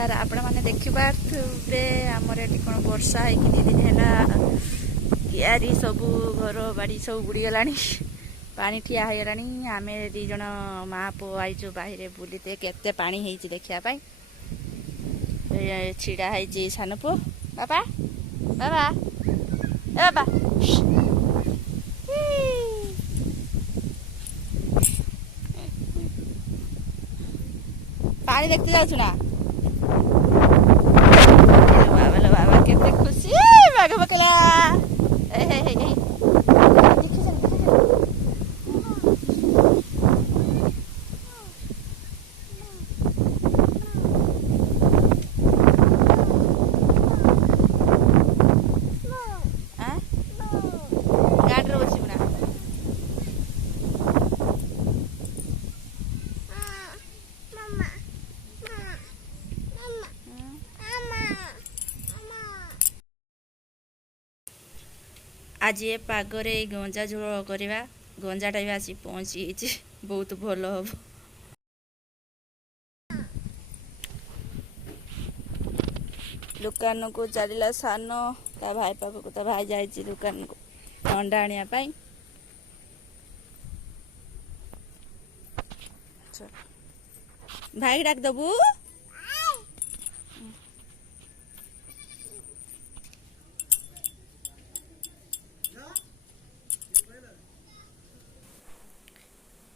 नमस्कार आपण मैंने देखिपे आमर ये कौन वर्षा है कि 2 दिन है कियारी सबू घर बाड़ी सब बुड़ीगला पानी ठिया हो गला आम दीज माँ पु आईचु बाहर बुलते केते पानी है देखापी छिड़ा है सान पु बाबा बाबा ए बाबा पानी देखते जाऊँ ना बाबा बाबा केते खुशी बाघ पकला गाड़ी बस ना आज ये पागरे गंजा झोल करवा गंजाटा भी आसी पहुँची बहुत भल हम दुकान को चलला सान ता भाई पाख को भाई जाइए दुकान को अंडा आने भाई डाक दबू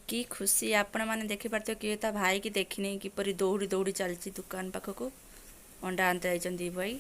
कि खुशी आपण मैंने देखी पार्थ कि भाई की देखने किपरि दौड़ी दौड़ी चलती दुकान पाखक अंडा आनते भाई